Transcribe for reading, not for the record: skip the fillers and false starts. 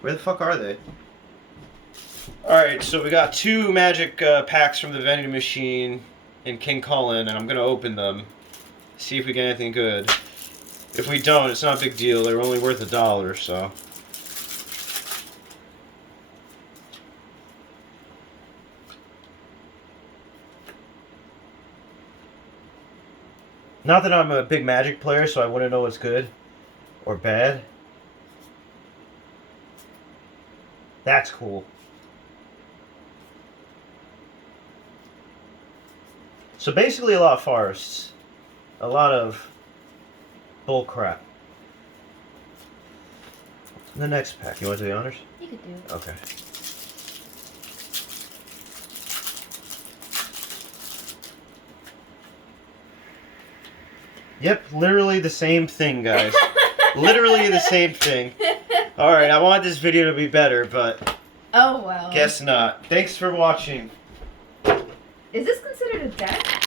Where the fuck are they? Alright, so we got 2 magic packs from the vending machine in King Cullen, and I'm gonna open them. See if we get anything good. If we don't, it's not a big deal. They're only worth $1, so. Not that I'm a big Magic player, so I wouldn't know what's good or bad. That's cool. So basically a lot of forests. A lot of bull crap. The next pack. You want to do the honors? You could do it. Okay. Yep, literally the same thing, guys. Literally the same thing. Alright, I want this video to be better, but Oh well. guess not. Thanks for watching. Is this considered a deck?